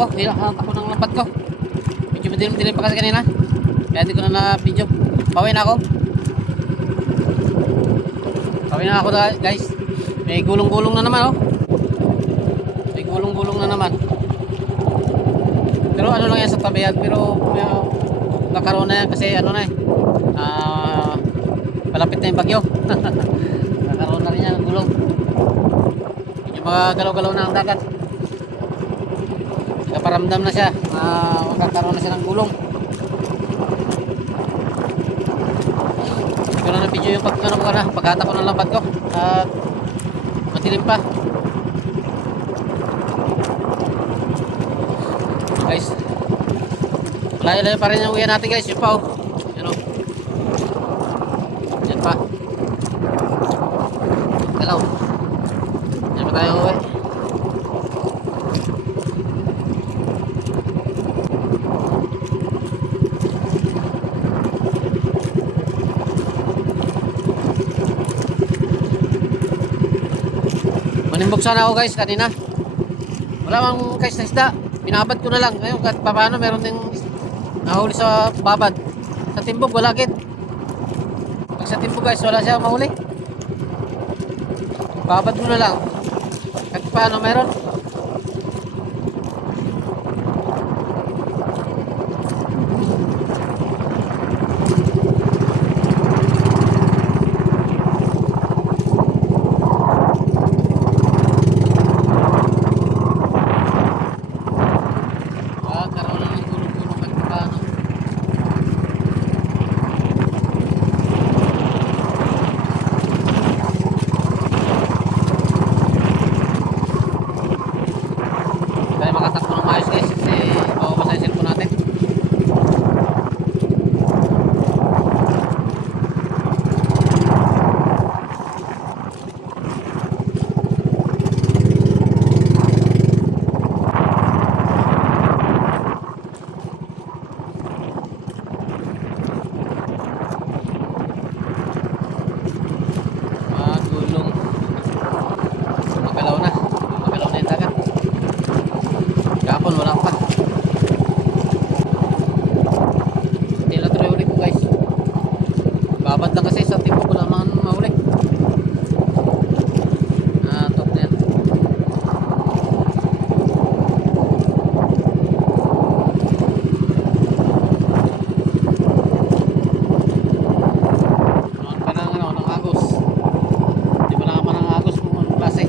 ako. Hinahanap ako ng lambat ko. Medyo madilim pa kasi kanina. Kaya hindi ko na na-video. Bawi na ako. Bawi na ako guys. May gulong-gulong na naman oh. May gulong-gulong na naman. Pero ano lang yan sa tabihan. Pero nakaroon na yan kasi ano na eh. Malapit na yung bagyo. Nakaroon na rin yan ang gulong. Medyo mga galaw-galaw na ang dagat. Nakaparamdam na siya. Magkakaroon na siya ng gulong. Hindi ko na na-video yung paghata ko ng lambat ko. At matilim pa. Guys, layo-layo pa rin yung uwi natin guys. Yun pa oh. Yan oh. Yan pa. Galaw. Yan pa tayo uwi. Manimbog sana ako guys kanina. Wala mang guys na isda. Binabad ko na lang. Ngayon kahit paano meron ding nahuli sa babad. Sa timbog wala agad. Pag sa timbog guys wala siya mahuli. Babad mo na lang. Kahit paano meron. Makatakbo ng maayos guys kasi mababasa yung cellphone natin. Gulong magalaw na yung dagat. Kapon wala pa. Hindi na tuloy ulit ko guys. Babad lang kasi sa tipo ko naman mahuli. Top na yan. Noon pa ng agos. Hindi mo naman ng agos kung anong klase.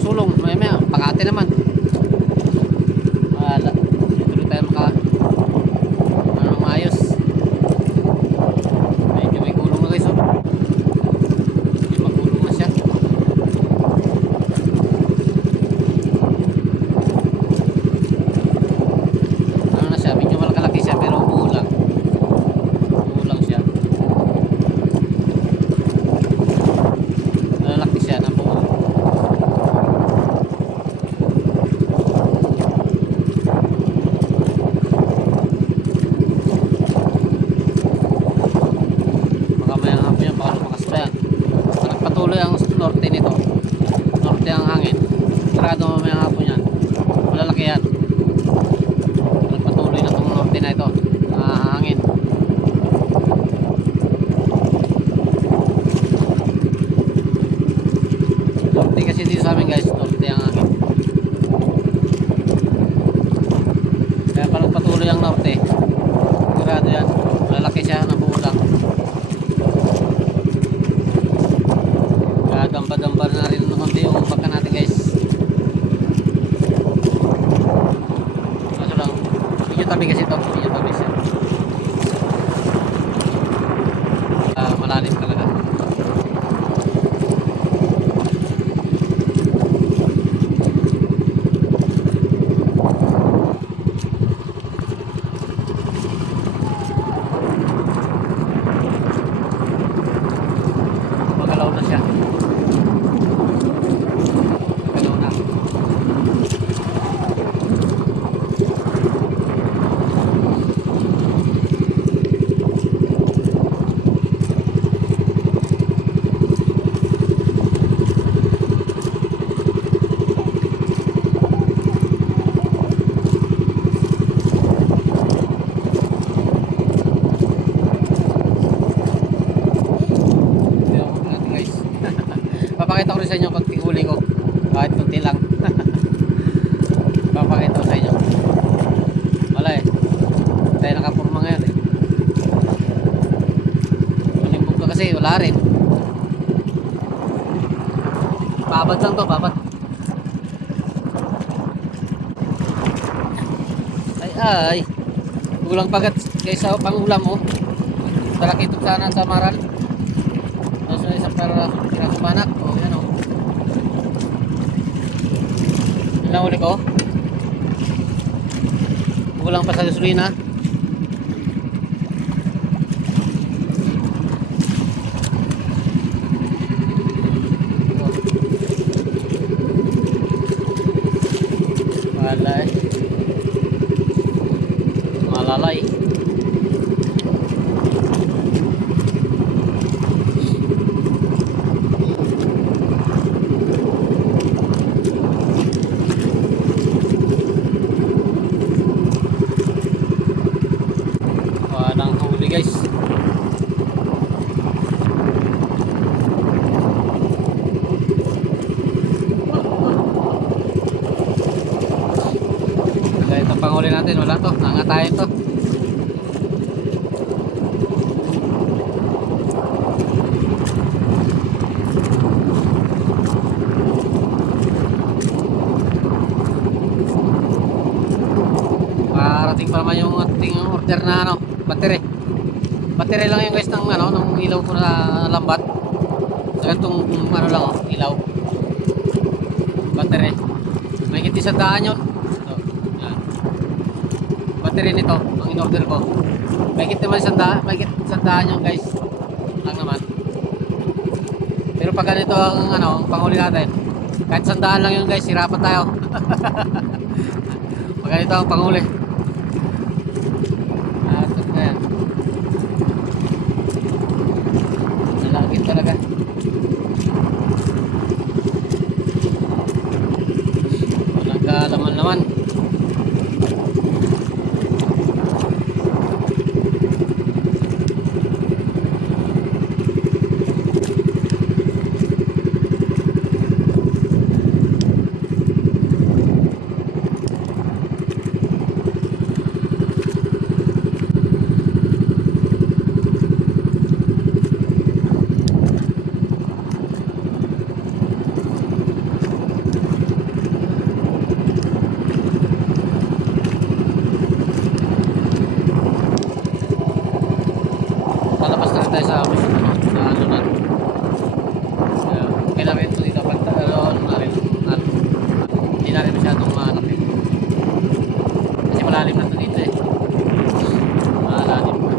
Sulong, may Pakate naman. Wala. Tuloy tayo maayos. Medyo may gulong na guys oh. Medyo magulong na siya. Ano na siya, medyo malakalaki siya pero buulang. Buulang siya. Malalaki siya na buulang. Patuloy ang norte nito. Norte ang hangin. Sarado mamaya ang hapon yan. Malalaki yan. Patuloy na itong norte na ito. Hangin. Norte kasi dito sa amin guys. Norte ang hangin. Kaya parang patuloy ang norte. Sarado yan. Malalaki siya. Nabuulang. Damba-damba na rin ng konti yung baka natin guys. Kaso lang, medyo tabi kasi ito. Medyo tabi siya. Malalim talaga. Magalaw na siya. Papakita ko rin sa inyo pag huli ko. Kahit kunti lang. Papakita ko sa inyo. Wala eh. Tayo nakapurma ngayon eh. Manimbog ka kasi, wala rin. Babad lang to, babad. Ay. Kulang pagat kaysa pangulam mo. Talaki ito sana sa maral. Tapos na isang para banak. O yan o. Ilang uli ko. Kulang pa sa gasolina. Wala eh. Malalay. Walang huli guys. Kaya itong panghuli natin, wala to, nangatayin to. Parating pa naman yung ating order na ano, battery. Battery lang yung guys ng ano, ng ilaw ko na lambat. Sa ganitong ano lang oh, ilaw. Battery. May kiti sa daan yun. Ito, yan. Battery nito, ang in-order ko. May kiti naman sa daan yun guys. Lang naman. Pero pag ganito ang ano, ang panghuli natin, kahit sandaan lang yun guys, hirapan tayo. Pag ganito ang panghuli. Ayan. Nalagit talaga. Walang kalaman-laman. Lalabas na rin tayo sa ano na. Okay na rin ito dito. Ano na rin. Hindi na rin masyadong malaki. Kasi malalim na ito dito eh. Malalim na.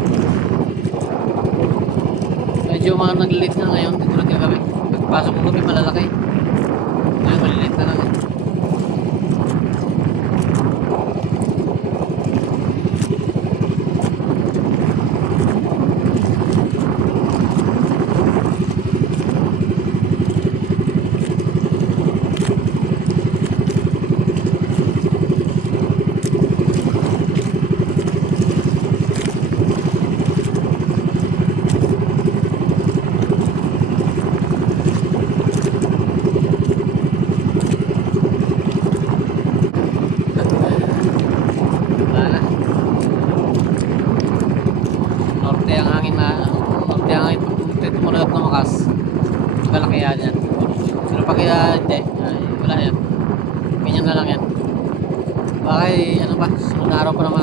Medyo mga naglilit na ngayon. Dito na kagabi. Pagpasok ko kami malalaki. Ngayon malilit na lang eh. Norte ang hangin pag tumunog na makas, malaki yan. Pero pag hindi, wala yan, ganyan na lang yan. Bakit ano ba, sunod araw pa naman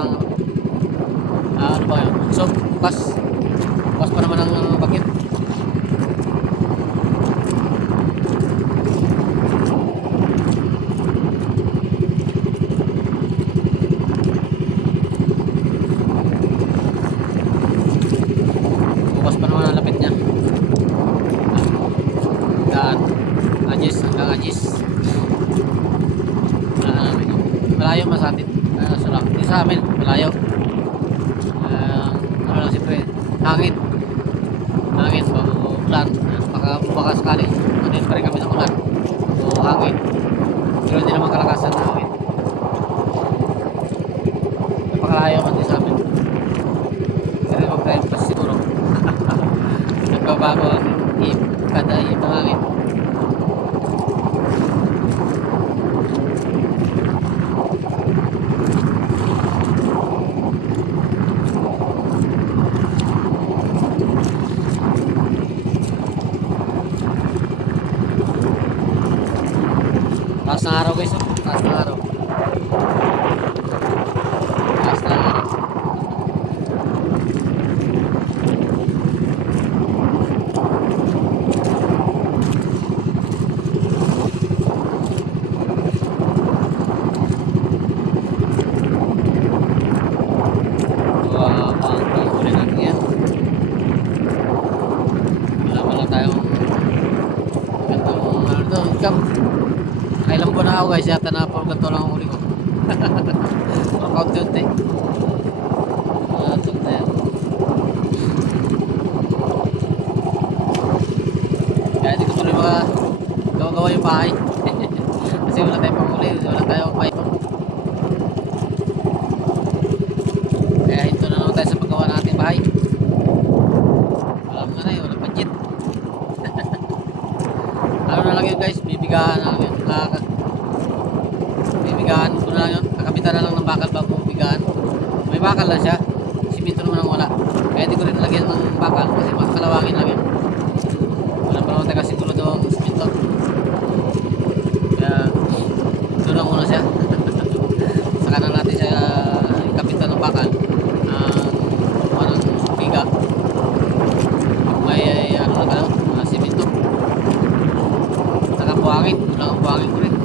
ano ba yun, so bukas pa naman ang bakit. Bukas pa naman ang lapit niya. Hanggang Agis. Malayo mas atin. Di sa amin, malayo. Ano lang siyempre, hangin, ulan. Baka sakali, manin pa rin kami ng ulan. O hangin. Pero hindi naman kalakasan na hangin. Napakalayo man din sa amin. Pero mag-drive pa siguro. Nagbabago ang kada hangin. araw guys, oh. Taas ng araw. Taas ng araw. Huli natin yan. Wala lang tayong magandang ano ito, income. Nakailang buwan na ako guys, yata na po ganito lang ang huli ko. Puro kaunti-unti. Tunti yan. Kaya hindi ko tuloy gawa yung bahay. Kasi wala tayong panghuli, wala tayong python. Kaya ito na naman tayo sa paggawa natin bahay. Alam na yun, walang budget. Ano na lang yun guys, bibigahan na lang yun. Bibigahan ko na lang yun. Kakabitan na lang ng bakal bago bigahan. May bakal na siya. Simento naman ang wala. Kaya di ko rin nalagyan ng bakal kasi mas kalawangin lang yun. Wala pa naman tayo kasi gulo doon ng simento. Kaya doon lang muna siya. Saka na natin siya kapitan ng bakal. Kumuha ng biga. May ano na tayo, simento. Saka buhangin. Wala ang buhangin ko rin.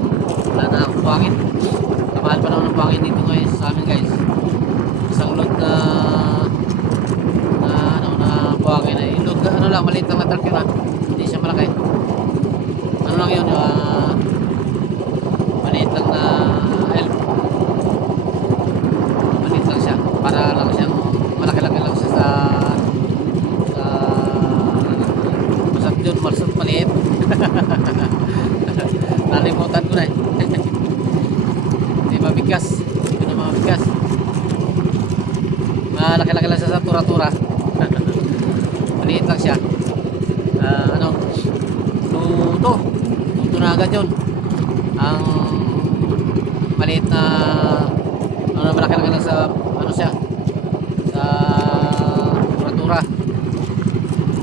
Wala na akong buhangin. Kamahal pa naman ng buhangin dito ngayon sa amin guys. Isang load na buhangin na load, ano lang, maliit lang na truck yun, hindi siya malaki. Ano lang yun, maliit lang na help. Maliit lang siya, para lang siyang malaki-laki lang siya sa masat yun, marsat maliit. Nalimutan ko na hindi mabigas, hindi na mabigas. Malaki-laki lang siya sa tura-tura. Maliit lang siya. Luto na agad yun. Ang maliit na malaki-laki lang sa siya, sa tura-tura.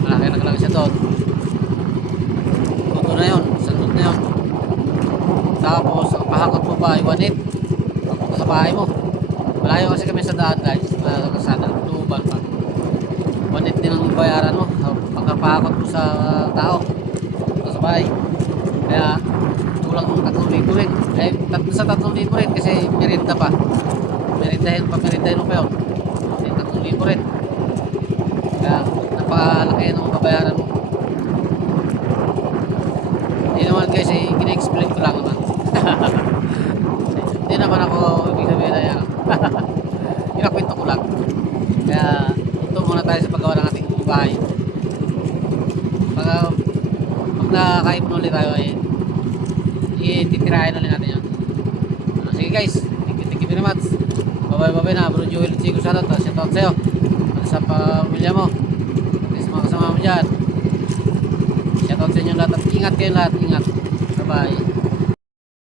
Malaki-laki lang siya doon. Luto na yun, sandot na yun. Tapos ang pahakot mo pa ay 1.8 papunta sa bahay mo. Malayo kasi kami sa daan guys, sa kasada, tuban pa. 1.8 din ang bayaran mo pagkapahakot mo sa tao sa bahay. Kaya tulang 3,000 rin. Sa 3,000 rin kasi merinda pa. Merindahin mo pa yun. 3,000 rin. Kaya napakalaki ng babayaran mo. Hindi naman guys, gina-explain ko lang naman. Hindi naman ako ibig sabihin na yan. Pinakwento ko lang. Kaya ito muna tayo sa paggawa ng ating bahay. Pag nakaipon ulit tayo ay ititirahin ulit natin yan. Sige guys, thank you very much. Bye na bro Joel Chico, shoutout sa'yo sa pamilya mo at sa mga kasama mo dyan. Shoutout sa inyo lahat at ingat kayo lahat, ingat. Bye bye.